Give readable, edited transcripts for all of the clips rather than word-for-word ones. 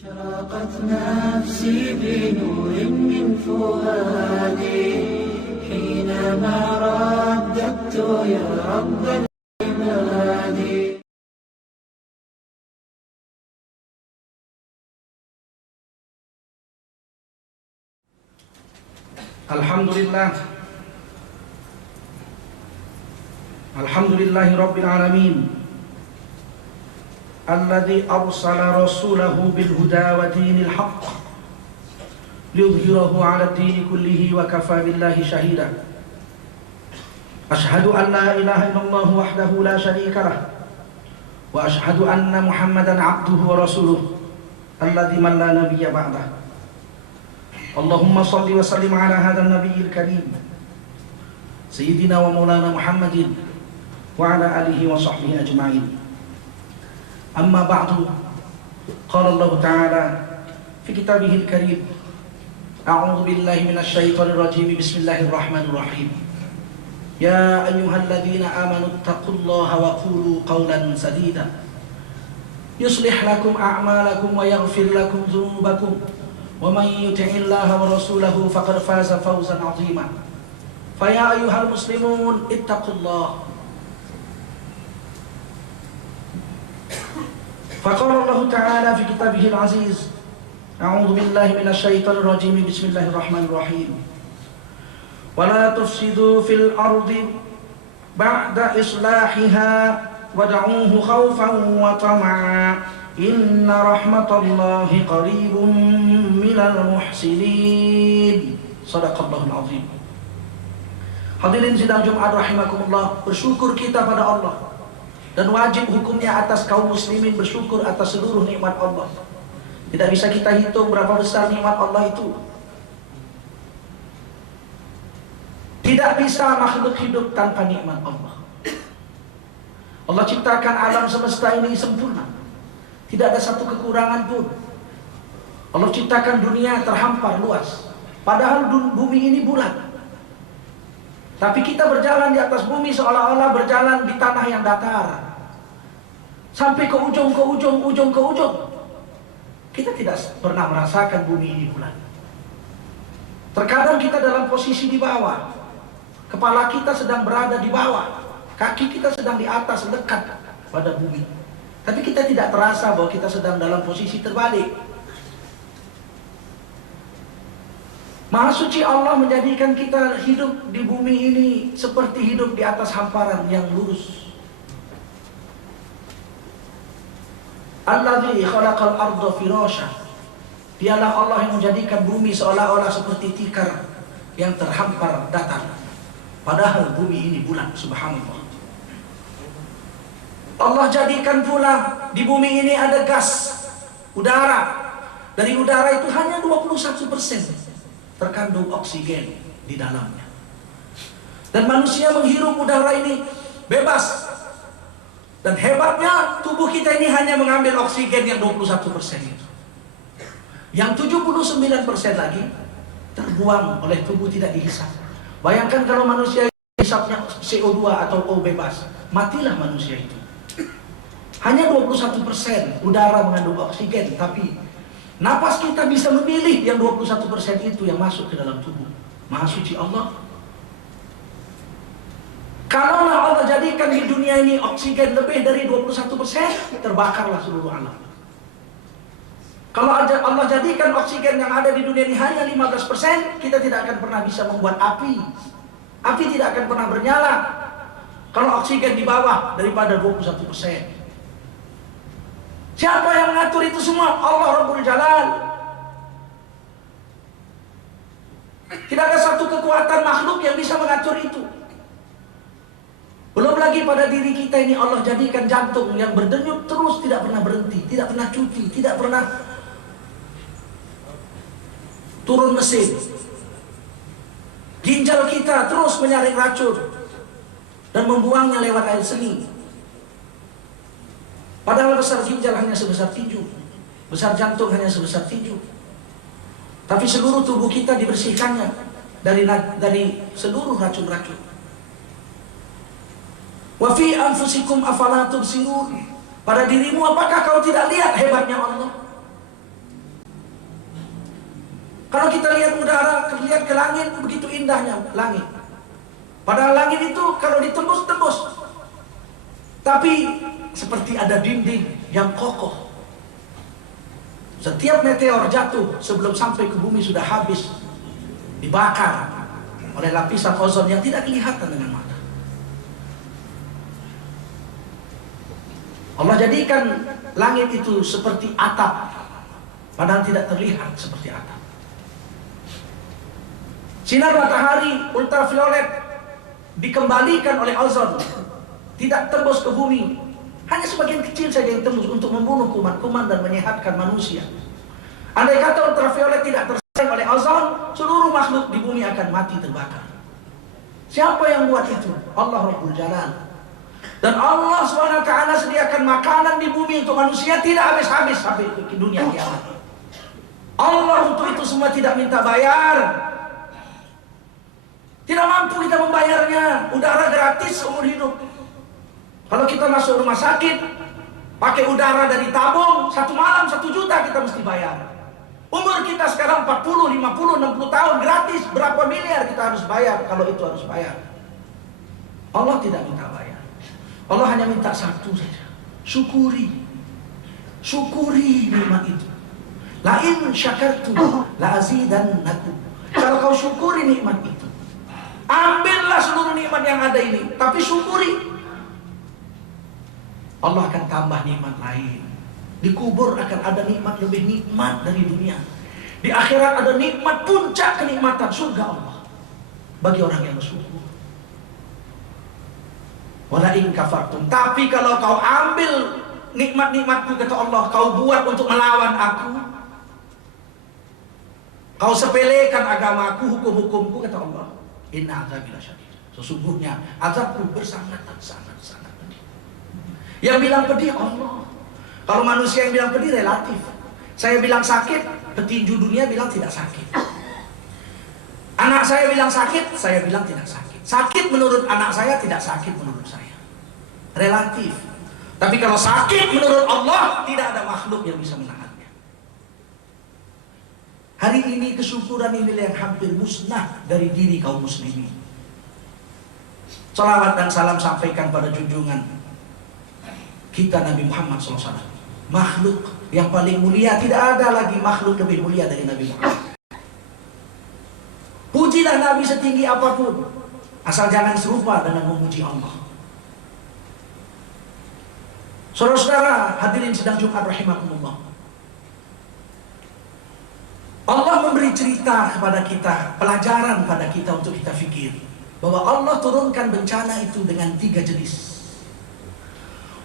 أشرقت نفسي بنور من فؤادي حينما رددت يا رب العباد. Alhamdulillahi Rabbil Alamin alladzi arsala rasulahu bil huda wa dinil haqq liyudhhirahu 'ala ad-dini kullihi wa kafa billahi shahida. Ashhadu an la ilaha illallah wahdahu la sharika lah wa ashhadu anna Muhammadan 'abduhu wa rasuluh alladzi man la nabiyya ba'dah. Allahumma shalli wa sallim 'ala hadzal nabiyyil karim sayyidina wa maulana Muhammadin wa 'ala alihi wa sahbihi ajma'in. Amma ba'du, qala Allah Ta'ala fi kitabihil karim, a'udzu billahi minasy syaithanir rajim, bismillahirrahmanirrahim. Ya ayyuhalladzina amanu taqullaha wa qulu qawlan sadida yuslih lakum a'malakum wa yaghfir lakum dzunubakum wa man yuti'illaha wa rasulahu faqad faza fawzan 'azima. Fa ya ayyuhal muslimun ittaqullaha. Faqala Allah Ta'ala fi kitabihil aziz, a'udzu billahi minasy syaithanir rajim, bismillahirrahmanirrahim. Wa la tufsidu fil ardi ba'da islahiha wad'uuhu khaufan wa tam'a inna rahmatallahi qaribun minal muhsinin. Shadaqallahul azim. Hadirin sidang Jumat rahimakumullah, bersyukur kita pada Allah, dan wajib hukumnya atas kaum muslimin bersyukur atas seluruh nikmat Allah. Tidak bisa kita hitung berapa besar nikmat Allah itu. Tidak bisa makhluk hidup tanpa nikmat Allah. Allah ciptakan alam semesta ini sempurna, tidak ada satu kekurangan pun. Allah ciptakan dunia terhampar luas, padahal bumi ini bulat. Tapi kita berjalan di atas bumi seolah-olah berjalan di tanah yang datar. Sampai ke ujung. Kita tidak pernah merasakan bumi ini bulat. Terkadang kita dalam posisi di bawah. Kepala kita sedang berada di bawah. Kaki kita sedang di atas, dekat pada bumi. Tapi kita tidak terasa bahwa kita sedang dalam posisi terbalik. Maha suci Allah menjadikan kita hidup di bumi ini seperti hidup di atas hamparan yang lurus. Alladzi khalaqal arda firasha. Dialah Allah yang menjadikan bumi seolah-olah seperti tikar yang terhampar datar. Padahal bumi ini bulat, subhanallah. Allah jadikan pula di bumi ini ada gas, udara. Dari udara itu hanya 21% terkandung oksigen di dalamnya. Dan manusia menghirup udara ini bebas. Dan hebatnya tubuh kita ini hanya mengambil oksigen yang 21% itu. Yang 79% lagi terbuang oleh tubuh, tidak dihisap. Bayangkan kalau manusia hisapnya CO2 atau O bebas, matilah manusia itu. Hanya 21% udara mengandung oksigen, tapi napas kita bisa memilih yang 21% itu yang masuk ke dalam tubuh. Maha suci Allah. Kalaulah Allah jadikan di dunia ini oksigen lebih dari 21%, terbakarlah seluruh alam. Kalau Allah jadikan oksigen yang ada di dunia ini hanya 15%, kita tidak akan pernah bisa membuat api. Api tidak akan pernah bernyala kalau oksigen di bawah daripada 21%. Siapa yang mengatur itu semua? Allah Rabbul Jalal. Tidak ada satu kekuatan makhluk yang bisa mengatur itu. Belum lagi pada diri kita ini Allah jadikan jantung yang berdenyut terus, tidak pernah berhenti, tidak pernah cuti, tidak pernah turun mesin. Ginjal kita terus menyaring racun dan membuangnya lewat air seni. Padahal besar ginjal hanya sebesar tinju, besar jantung hanya sebesar tinju. Tapi seluruh tubuh kita dibersihkannya dari seluruh racun-racun. Wa fi anfusikum afala tubsirun. Pada dirimu apakah kau tidak lihat hebatnya Allah? Kalau kita lihat udara, lihat ke langit, begitu indahnya langit. Padahal langit itu kalau ditembus, tembus. Tapi seperti ada dinding yang kokoh. Setiap meteor jatuh sebelum sampai ke bumi sudah habis dibakar oleh lapisan ozon yang tidak kelihatan dengan mata. Allah jadikan langit itu seperti atap, padahal tidak terlihat seperti atap. Sinar matahari ultraviolet dikembalikan oleh ozon, tidak tembus ke bumi. Hanya sebagian kecil saja yang tembus untuk membunuh kuman-kuman dan menyehatkan manusia. Andai kata ultraviolet tidak tersaing oleh ozon, seluruh makhluk di bumi akan mati terbakar. Siapa yang buat itu? Allah Rabbul Jalal. Dan Allah SWT sediakan makanan di bumi untuk manusia tidak habis-habis sampai ke dunia kiamat. Allah untuk itu semua tidak minta bayar. Tidak mampu kita membayarnya. Udara gratis seumur hidup. Kalau kita masuk rumah sakit, pakai udara dari tabung, 1 malam 1 juta kita mesti bayar. Umur kita sekarang 40, 50, 60 tahun gratis. Berapa miliar kita harus bayar kalau itu harus bayar. Allah tidak minta bayar. Allah hanya minta satu saja. Syukuri. Syukuri nikmat itu. La in syakartum la azidannakum. Kalau kau syukuri nikmat itu, ambillah seluruh nikmat yang ada ini, tapi syukuri. Allah akan tambah nikmat lain. Di kubur akan ada nikmat lebih nikmat dari dunia. Di akhirat ada nikmat puncak kenikmatan surga Allah bagi orang yang bersyukur. Wala in kafartum. Tapi kalau kau ambil nikmat-nikmatku, kata Allah, kau buat untuk melawan aku, kau sepelekan agamaku, hukum-hukumku, kata Allah, inna azabi lasyadid. Sesungguhnya azabku sangat. Yang bilang pedih Allah. Kalau manusia yang bilang pedih relatif. Saya bilang sakit, petinju dunia bilang tidak sakit. Anak saya bilang sakit, saya bilang tidak sakit. Sakit menurut anak saya, tidak sakit menurut saya. Relatif. Tapi kalau sakit menurut Allah, tidak ada makhluk yang bisa menahannya. Hari ini kesyukuran inilah yang hampir musnah dari diri kaum muslimin. Salawat dan salam sampaikan pada junjungan kita Nabi Muhammad SAW. Makhluk yang paling mulia, tidak ada lagi makhluk lebih mulia dari Nabi Muhammad. Pujilah Nabi setinggi apapun, asal jangan serupa dengan memuji Allah. Saudara-saudara hadirin sidang Jumat rahimakumullah, Allah memberi cerita kepada kita, pelajaran pada kita untuk kita fikir bahwa Allah turunkan bencana itu dengan 3 jenis.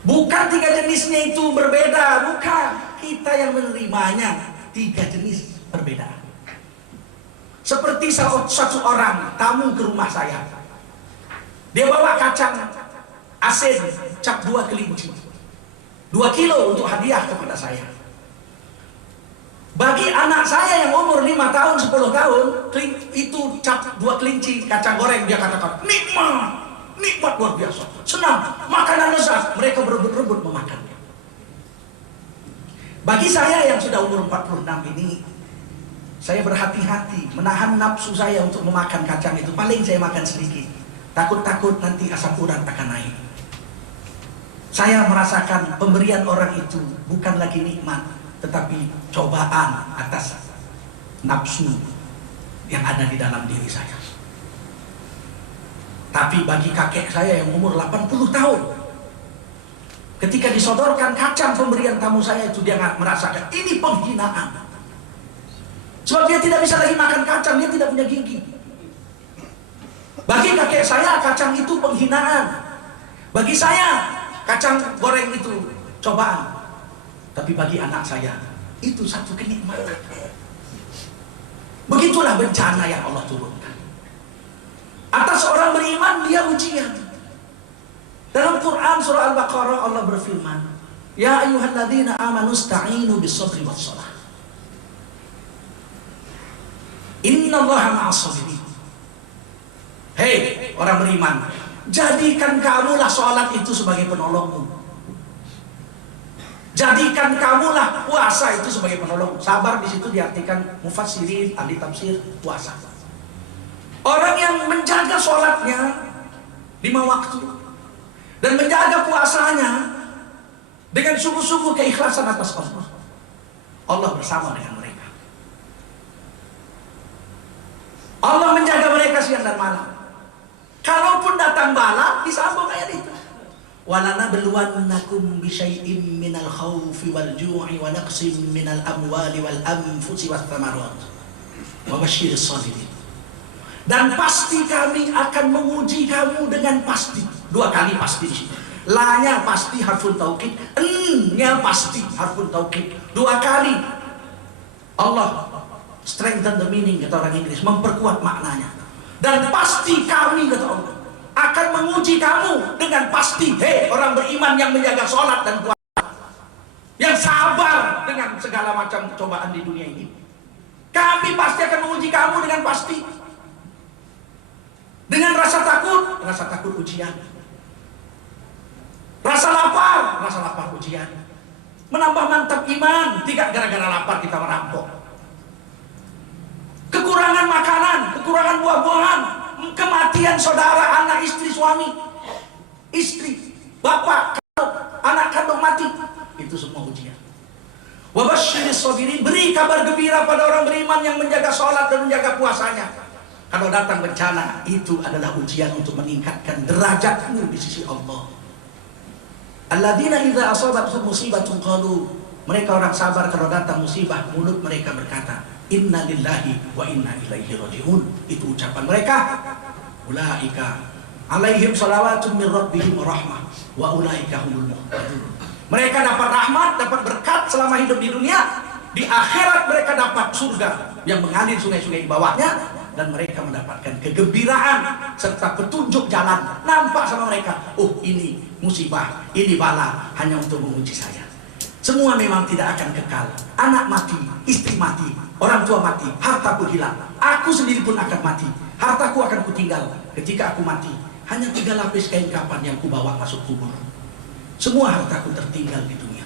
Bukan 3 jenisnya itu berbeda, bukan. Kita yang menerimanya 3 jenis berbeda. Seperti satu orang tamu ke rumah saya. Dia bawa kacang asin cap 2 kelinci. 2 kilo untuk hadiah kepada saya. Bagi anak saya yang umur 5 tahun, 10 tahun, itu cap 2 kelinci kacang goreng, dia katakan, nikmat luar biasa, senang, makanan lezat. Mereka berebut-rebut memakannya. Bagi saya yang sudah umur 46 ini, saya berhati-hati menahan nafsu saya untuk memakan kacang itu. Paling saya makan sedikit, takut-takut nanti asam urat akan naik. Saya merasakan pemberian orang itu bukan lagi nikmat, tetapi cobaan atas nafsu yang ada di dalam diri saya. Tapi bagi kakek saya yang umur 80 tahun, ketika disodorkan kacang pemberian tamu saya itu, dia merasakan ini penghinaan. Sebab dia tidak bisa lagi makan kacang, dia tidak punya gigi. Bagi kakek saya kacang itu penghinaan. Bagi saya kacang goreng itu cobaan. Tapi bagi anak saya itu satu kenikmatan. Begitulah bencana yang Allah turunkan atas orang beriman, dia ujian. Dalam Quran surah Al-Baqarah Allah berfirman, ya ayyuhalladzina amanu ista'inu bis-sabri was-shalah. Innallaha ma'as-sabirin. Hei orang beriman, jadikan kamulah sholat itu sebagai penolongmu. Jadikan kamulah puasa itu sebagai penolong. Sabar di situ diartikan mufassirin, ahli tafsir, puasa. Orang yang menjaga sholatnya 5 waktu dan menjaga puasanya dengan sungguh-sungguh keikhlasan atas Allah, Allah bersama dengan mereka. Allah menjaga mereka siang dan malam. Kalaupun datang bala, disambung ayat itu. وَلَنَبْلُوَنَّكُمْ بِشَيْءٍ مِّنَ الْخَوْفِ وَالْجُوعِ وَنَقْصٍ مِّنَ الْأَمْوَالِ وَالْأَنفُسِ وَالثَّمَرَاتِ وَبَشِّرِ الصَّابِرِينَ. Dan pasti kami akan menguji kamu dengan pasti. 2 kali pasti di situ. La-nya pasti harfun taukid, en-nya pasti harfun taukid. 2 kali Allah strengthen the meaning, kata orang Inggris, memperkuat maknanya. Dan pasti kami, kata Allah, akan menguji kamu dengan pasti. Hei orang beriman yang menjaga sholat dan puasa, yang sabar dengan segala macam cobaan di dunia ini, kami pasti akan menguji kamu dengan pasti. Dengan rasa takut ujian. Rasa lapar ujian. Menambah mantap iman, tidak gara-gara lapar kita merampok. Kekurangan makanan, kekurangan buah-buahan, kematian saudara, anak, istri, suami, istri, bapak, anak kandung mati, itu semua ujian. Wabasyiris sabirin, beri kabar gembira pada orang beriman yang menjaga sholat dan menjaga puasanya. Kalau datang bencana, itu adalah ujian untuk meningkatkan derajatmu di sisi Allah. Alladzina idza asabatuhum musibatun qalu, mereka orang sabar kalau datang musibah, mulut mereka berkata, Inna lillahi wa inna ilaihi raji'un. Itu ucapan mereka. Ulaika alaihim salawatun min rabbihim wa rahmah wa ulaika humul muhtadun. Mereka dapat rahmat, dapat berkat selama hidup di dunia. Di akhirat mereka dapat surga yang mengalir sungai-sungai di bawahnya, dan mereka mendapatkan kegembiraan serta petunjuk jalan. Nampak sama mereka, oh ini musibah, ini bala hanya untuk menguji saya. Semua memang tidak akan kekal. Anak mati, istri mati, orang tua mati, hartaku hilang. Aku sendiri pun akan mati. Hartaku akan kutinggal. Ketika aku mati, hanya 3 lapis kain kapan yang kubawa masuk kubur. Semua hartaku tertinggal di dunia.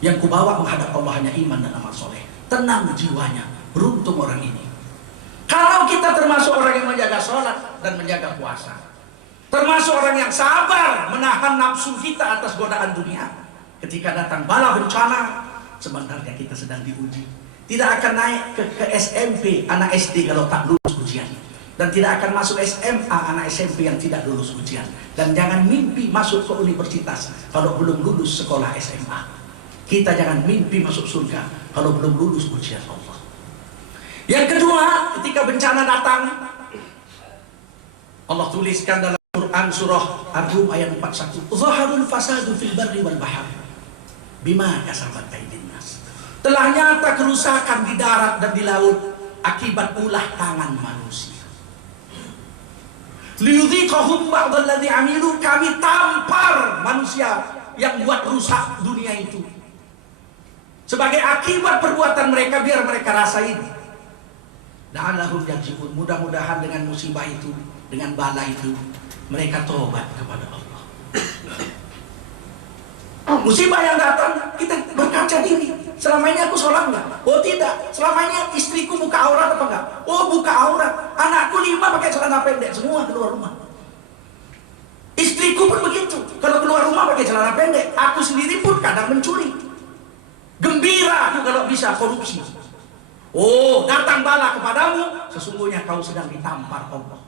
Yang kubawa menghadap Allah hanya iman dan amal soleh. Tenang jiwanya, beruntung orang ini. Kalau kita termasuk orang yang menjaga sholat dan menjaga puasa, termasuk orang yang sabar menahan nafsu kita atas godaan dunia, ketika datang bala bencana, sebenarnya kita sedang diuji. Tidak akan naik ke SMP anak SD kalau tak lulus ujian, dan tidak akan masuk SMA anak SMP yang tidak lulus ujian. Dan jangan mimpi masuk ke universitas kalau belum lulus sekolah SMA. Kita jangan mimpi masuk surga kalau belum lulus ujian Allah. Yang kedua, ketika bencana datang, Allah tuliskan dalam Quran surah Ar-Rum ayat 41, Zaharul fasadu fil barri wal bahr bima kasabat aydin nas. Telah nyata kerusakan di darat dan di laut akibat ulah tangan manusia. Liyudhiqahum ba'dalladzi amilu, kami tampar manusia yang buat rusak dunia itu sebagai akibat perbuatan mereka, biar mereka rasain. La'allahum yarji'un, mudah-mudahan dengan musibah itu, dengan bala itu, mereka tobat kepada Allah. Musibah yang datang, kita berkaca diri. Selama ini aku sholat enggak? Oh tidak. Selama ini istriku buka aurat apa enggak? Oh buka aurat. Anakku 5 pakai celana pendek, semua keluar rumah. Istriku pun begitu. Kalau keluar rumah pakai celana pendek. Aku sendiri pun kadang mencuri. Gembira aku kalau bisa korupsi. Oh, datang bala kepadamu, sesungguhnya kau sedang ditampar Allah.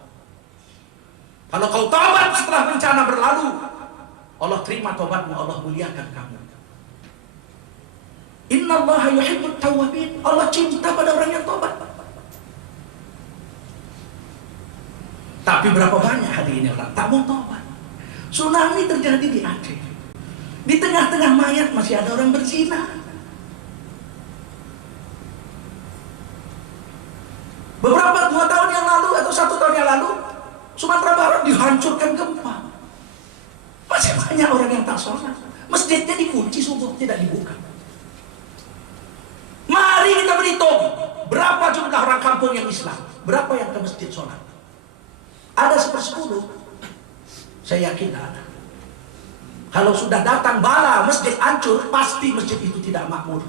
Kalau kau taubat setelah bencana berlalu, Allah terima taubatmu, Allah muliakan kamu. Innallaha yuhibbut tawwabin. Allah cinta pada orang yang taubat. Tapi berapa banyak hari ini orang tak mau taubat. Tsunami terjadi di Aceh. Di tengah-tengah mayat masih ada orang berzina. Beberapa 2 tahun yang lalu atau 1 tahun yang lalu, Sumatera Barat dihancurkan gempa. Masih banyak orang yang tak sholat. Masjidnya dikunci subuh, tidak dibuka. Mari kita berhitung berapa jumlah orang kampung yang Islam, berapa yang ke masjid sholat. Ada 1/10? Saya yakin ada. Kalau sudah datang bala, masjid hancur, pasti masjid itu tidak makmur.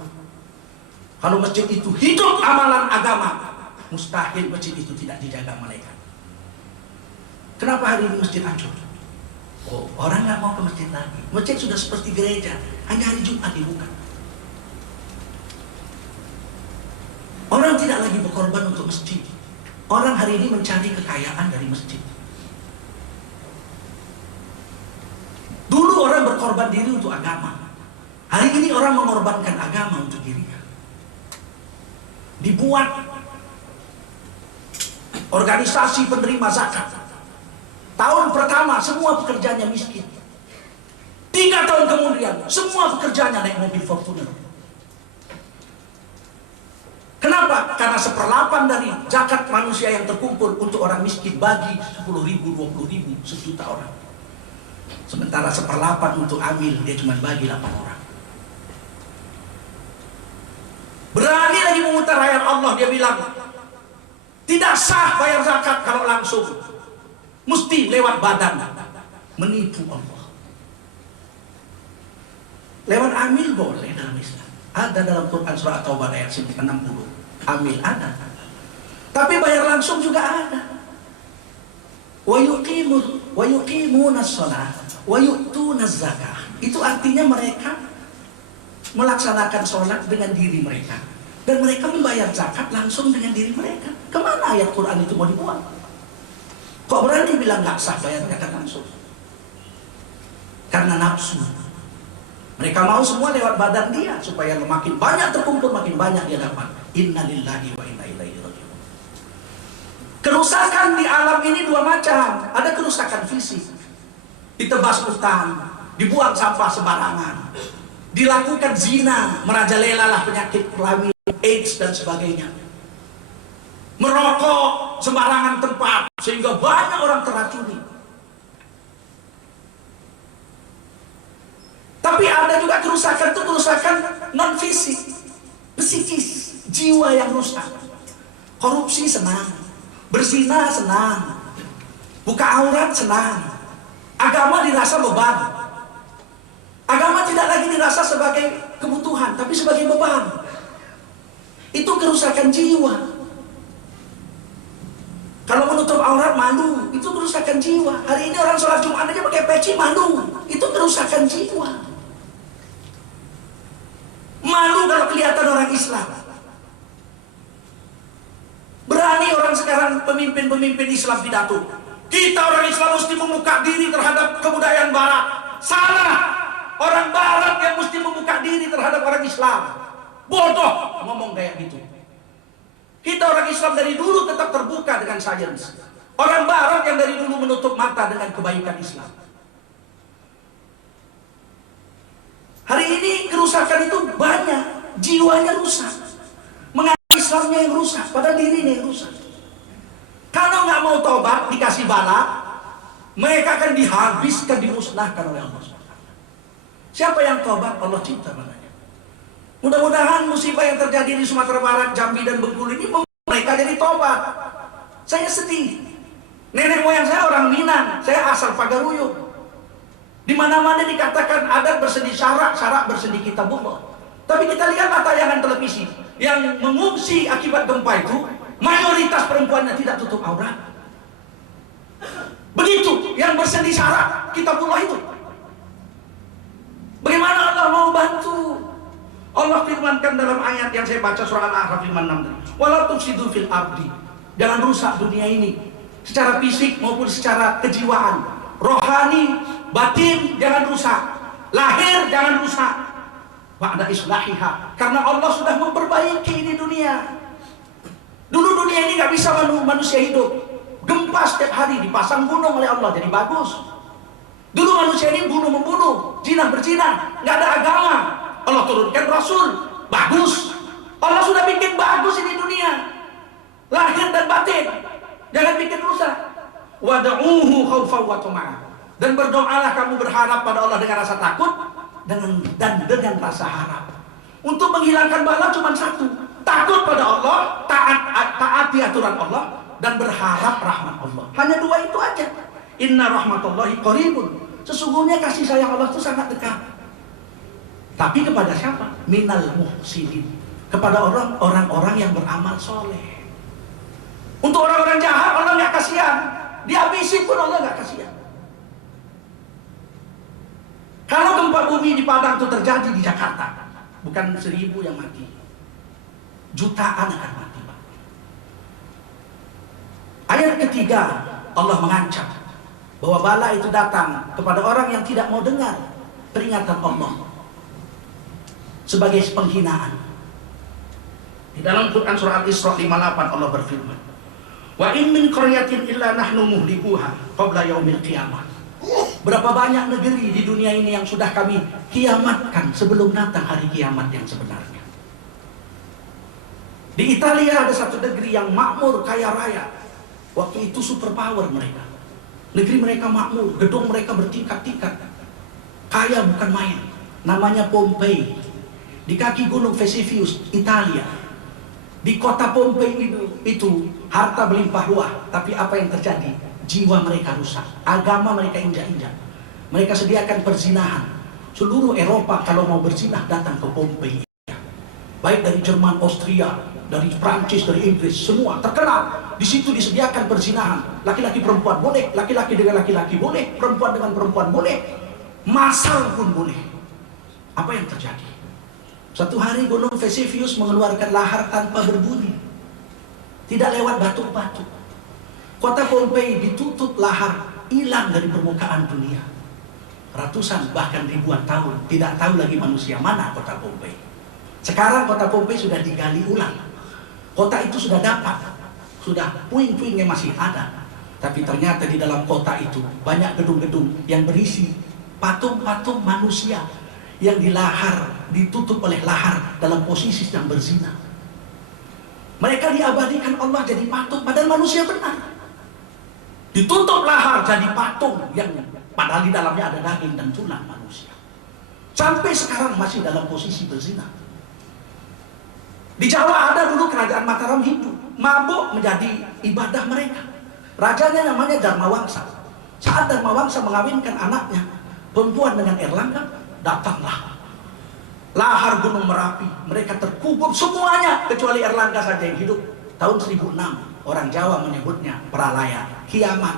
Kalau masjid itu hidup amalan agama, mustahil masjid itu tidak dijaga malaikat. Kenapa hari ini masjid hancur? Oh, orang nggak mau ke masjid lagi. Masjid sudah seperti gereja, hanya hari Jumat dibuka. Orang tidak lagi berkorban untuk masjid. Orang hari ini mencari kekayaan dari masjid. Dulu orang berkorban diri untuk agama. Hari ini orang mengorbankan agama untuk dirinya. Dibuat organisasi penerima zakat. Tahun pertama semua pekerjanya miskin. 3 tahun kemudian semua pekerjanya naik mobil Fortuner. Kenapa? Karena 1/8 dari zakat manusia yang terkumpul untuk orang miskin bagi 10.000, 20.000, 1 juta orang. Sementara 1/8 untuk amil, dia cuma bagi 8 orang. Berani lagi memutar ayat Allah, dia bilang tidak sah bayar zakat kalau langsung, mesti lewat badan. Menipu Allah. Lewat amil boleh dalam Islam. Ada dalam Quran surah At-Taubah ayat 60. Amil ada. Tapi bayar langsung juga ada. Wa yuqimuna shalah wa yu'tuna zakah. Itu artinya mereka melaksanakan sholat dengan diri mereka, dan mereka membayar zakat langsung dengan diri mereka. Kemana ayat Quran itu mau dibuang? Kok berani bilang nggak sah bayar zakat langsung? Karena nafsu. Mereka mau semua lewat badan dia, supaya makin banyak terkumpul, makin banyak dia dapat. Inna lillahi wa inna ilaihi raji'un. Kerusakan di alam ini 2 macam. Ada kerusakan fisik, ditebas hutan, dibuang sampah sembarangan, dilakukan zina, merajalelalah penyakit kelamin, AIDS dan sebagainya, merokok sembarangan tempat sehingga banyak orang teracuni. Tapi ada juga kerusakan, itu kerusakan non fisik, psikis, jiwa yang rusak. Korupsi senang, berzina senang, buka aurat senang, agama dirasa beban. Agama tidak lagi dirasa sebagai kebutuhan, tapi sebagai beban. Itu kerusakan jiwa. Kalau menutup aurat malu, itu kerusakan jiwa. Hari ini orang sholat Jumat aja pakai peci malu, itu kerusakan jiwa. Malu kalau kelihatan orang Islam. Berani orang sekarang pemimpin-pemimpin Islam pidato, kita orang Islam mesti membuka diri terhadap kebudayaan Barat. Salah. Orang Barat yang mesti membuka diri terhadap orang Islam. Bodoh ngomong kayak gitu. Kita orang Islam dari dulu tetap terbuka dengan sains. Orang Barat yang dari dulu menutup mata dengan kebaikan Islam. Hari ini kerusakan itu banyak. Jiwanya rusak, mengapa Islamnya yang rusak, pada dirinya yang rusak. Kalau nggak mau tobat, dikasih bala, mereka akan dihabiskan, dimusnahkan oleh Allah. Siapa yang tobat, Allah cinta padanya. Mudah-mudahan musibah yang terjadi di Sumatera Barat, Jambi dan Bengkulu ini mereka jadi tobat. Saya sedih. Nenek moyang saya orang Minang, saya asal Pagaruyung. Di mana-mana dikatakan adat bersendi syarak, syarak bersendi kitabullah. Tapi kita lihatlah tayangan televisi yang mengungsi akibat gempa itu, mayoritas perempuannya tidak tutup aurat. Begitu yang bersendi syarak kitabullah itu. Bagaimana Allah mau bantu? Allah firmankan dalam ayat yang saya baca surah Al-A'raf 56. Wala tufsidu fil ardi. Jangan rusak dunia ini secara fisik maupun secara kejiwaan. Rohani, batin jangan rusak. Lahir jangan rusak. Ba'da islahiha. Karena Allah sudah memperbaiki ini dunia. Dulu dunia ini nggak bisa manusia hidup. Gempa setiap hari, dipasang gunung oleh Allah jadi bagus. Dulu manusia ini bunuh-membunuh, zina berzina, nggak ada agama. Allah turunkan Rasul, bagus. Allah sudah bikin bagus ini dunia, lahir dan batin. Jangan bikin rusak. Wad'uhu khaufan wa tama'an. Dan berdoalah kamu berharap pada Allah dengan rasa takut dan dengan rasa harap. Untuk menghilangkan bala cuma satu: takut pada Allah, taati aturan Allah, dan berharap rahmat Allah. Hanya 2 itu aja. Inna rahmatullahi qaribun. Sesungguhnya kasih sayang Allah itu sangat dekat. Tapi kepada siapa? Minal muhsinin, kepada orang-orang yang beramal soleh. Untuk orang-orang jahat Allah nggak kasihan, dihabisi pun Allah nggak kasihan. Kalau gempa bumi di Padang itu terjadi di Jakarta, bukan 1000 yang mati, jutaan akan mati, Pak. Ayat ketiga, Allah mengancam bahwa bala itu datang kepada orang yang tidak mau dengar peringatan Allah sebagai penghinaan. Di dalam Quran surah Al-Isra 58 Allah berfirman, "Wa in min qaryatin illa nahnu muhlikuha qabla yaumil qiyamah." Berapa banyak negeri di dunia ini yang sudah kami kiamatkan sebelum datang hari kiamat yang sebenarnya. Di Italia ada satu negeri yang makmur, kaya raya. Waktu itu superpower mereka. Negeri mereka makmur, gedung mereka bertingkat-tingkat. Kaya bukan main. Namanya Pompei. Di kaki gunung Vesuvius, Italia. Di kota Pompei itu harta berlimpah ruah. Tapi apa yang terjadi? Jiwa mereka rusak, agama mereka injak-injak. Mereka sediakan perzinahan. Seluruh Eropa kalau mau berzinah datang ke Pompei. Baik dari Jerman, Austria, dari Prancis, dari Inggris, semua terkenal. Di situ disediakan perzinahan. Laki-laki perempuan boleh, laki-laki dengan laki-laki boleh, perempuan dengan perempuan boleh, masal pun boleh. Apa yang terjadi? Satu hari gunung Vesuvius mengeluarkan lahar tanpa berbunyi, tidak lewat batuk-batuk. Kota Pompei ditutup lahar, hilang dari permukaan dunia. Ratusan bahkan ribuan tahun tidak tahu lagi manusia mana kota Pompei. Sekarang kota Pompei sudah digali ulang. Kota itu sudah dapat, sudah puing-puingnya masih ada. Tapi ternyata di dalam kota itu banyak gedung-gedung yang berisi patung-patung manusia yang ditutup oleh lahar dalam posisi sedang berzina. Mereka diabadikan Allah jadi patung, padahal manusia benar. Ditutup lahar jadi patung yang padahal di dalamnya ada daging dan tulang manusia. Sampai sekarang masih dalam posisi berzina. Di Jawa ada dulu kerajaan Mataram Hindu, mabuk menjadi ibadah mereka. Rajanya namanya Dharmawangsa. Saat Dharmawangsa mengawinkan anaknya perempuan dengan Erlangga, datanglah lahar gunung Merapi. Mereka terkubur semuanya kecuali Erlangga saja yang hidup. Tahun 1006 orang Jawa menyebutnya pralaya, kiamat.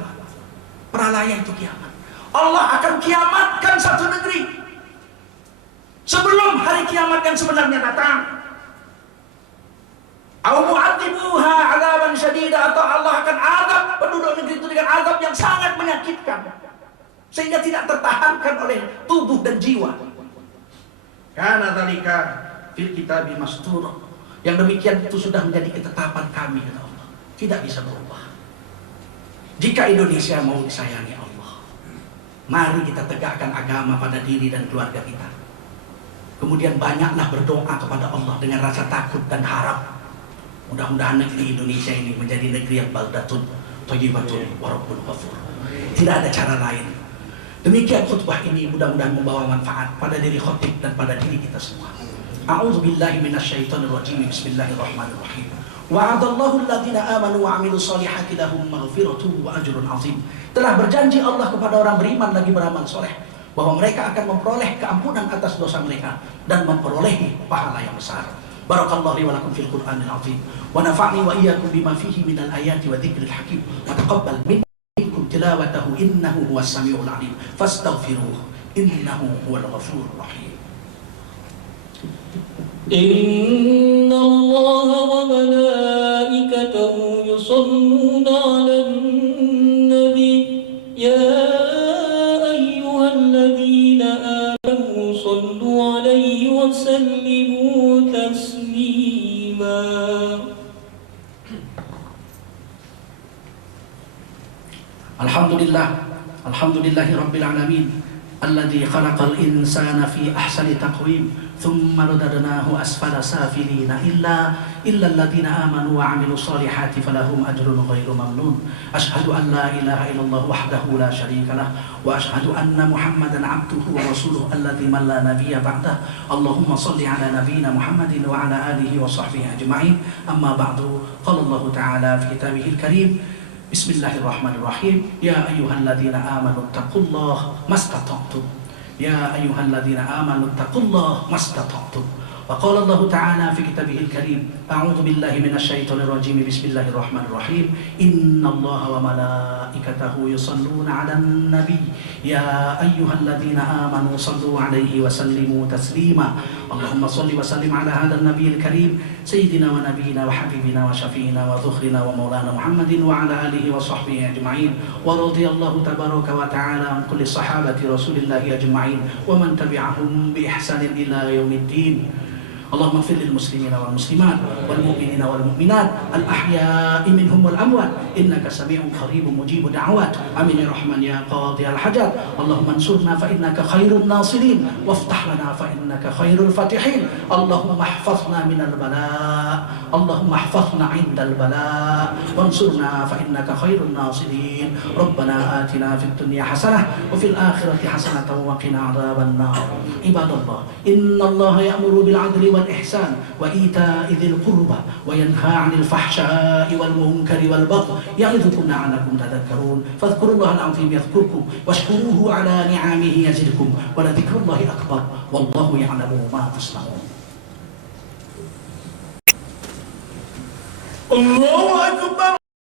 Pralaya itu kiamat. Allah akan kiamatkan satu negeri sebelum hari kiamat yang sebenarnya datang. Au mu'adzibuha 'adzaban syadida, atau Allah akan azab penduduk negeri itu dengan azab yang sangat menyakitkan sehingga tidak tertahankan oleh tubuh dan jiwa. Kana dzalika fil kitabi mastur. Yang demikian itu sudah menjadi ketetapan kami, kata Allah. Tidak bisa berubah. Jika Indonesia mau disayangi Allah, mari kita tegakkan agama pada diri dan keluarga kita. Kemudian banyaklah berdoa kepada Allah dengan rasa takut dan harap. Mudah-mudahan negeri Indonesia ini menjadi negeri yang baldatun thayyibatun wa rabbun ghafur. Tidak ada cara lain. Demikian khutbah ini mudah-mudahan membawa manfaat pada diri khotib dan pada diri kita semua. A'udzubillahi minasyaitonir rajim. Bismillahirrahmanirrahim. Wa'adallahu alladziina aamanu wa 'amilus shalihati lahum maghfiratun wa ajrun 'azim. Telah berjanji Allah kepada orang beriman lagi beramal soleh bahwa mereka akan memperoleh keampunan atas dosa mereka dan memperoleh pahala yang besar. Barakallahu li wa lakum fil Qur'anil 'azim wa nafa'ni wa iyyakum bima fihi minal ayati wa dzikril hakim wa taqabbal minkum tilawatahu innahu huwas samiul 'alim fastaghfiruhu innahu huwal ghafurur rahim. إن الله وملائكته يصلون على النبي يا أيها الذين آمنوا صلوا عليه وسلموا تسليما. Alhamdulillahi Rabbil Alamin alladzi khalaqal insana fi ahsani taqwim ثم رددناه أسفل سافلين إلا الذين آمنوا وعملوا الصالحات فلهم أجر غير ممنون. أشهد أن لا إله إلا الله وحده لا شريك له وأشهد أن محمدا عبده ورسوله الذي من لا نبي بعده. اللهم صل على نبينا محمد وعلى آله وصحبه أجمعين. أما بعد قال الله تعالى في كتابه الكريم Bismillahirrahmanirrahim. Ya ayyuhalladzina amanu taqullaha mastata'tum. Ya ayyuhalladzina amanu taqullaha mastata'tum. وقال الله تعالى في كتابه الكريم أعوذ بالله من الشيطان الرجيم بسم الله الرحمن الرحيم إن الله وملائكته يصلون على النبي يا أيها الذين آمنوا صلوا عليه وسلموا تسليما اللهم صل وسلم على هذا النبي الكريم سيدنا ونبينا وحبيبنا وشفينا وذخرنا ومولانا محمد وعلى آله وصحبه أجمعين ورضي الله تبارك وتعالى عن كل صحابة رسول الله أجمعين ومن تبعهم بإحسان إلى يوم الدين اللهم اغفر للمسلمين والمسلمات والمؤمنين والمؤمنات الأحياء منهم والأموات إنك سميع قريب مجيب دعوات آمين يا رحمن يا قاضي الحاجات اللهم انصرنا فإنك خير الناصرين وافتح لنا فإنك خير الفاتحين اللهم احفظنا من البلاء اللهم احفظنا عند البلاء وانصرنا فإنك خير الناصرين ربنا آتنا في الدنيا حسنة وفي الآخرة حسنة وقنا عذاب النار عباد الله إن الله يأمر بالعدل والإحسان وإيتاء ذي القربى وينهى عن الفحشاء والمنكر والبغي يعظكم لعلكم تذكرون فاذكروا الله العظيم يذكركم واشكروه على نعمه يزدكم ولذكر الله أكبر والله يعلم ما تصنعون. الله أكبر.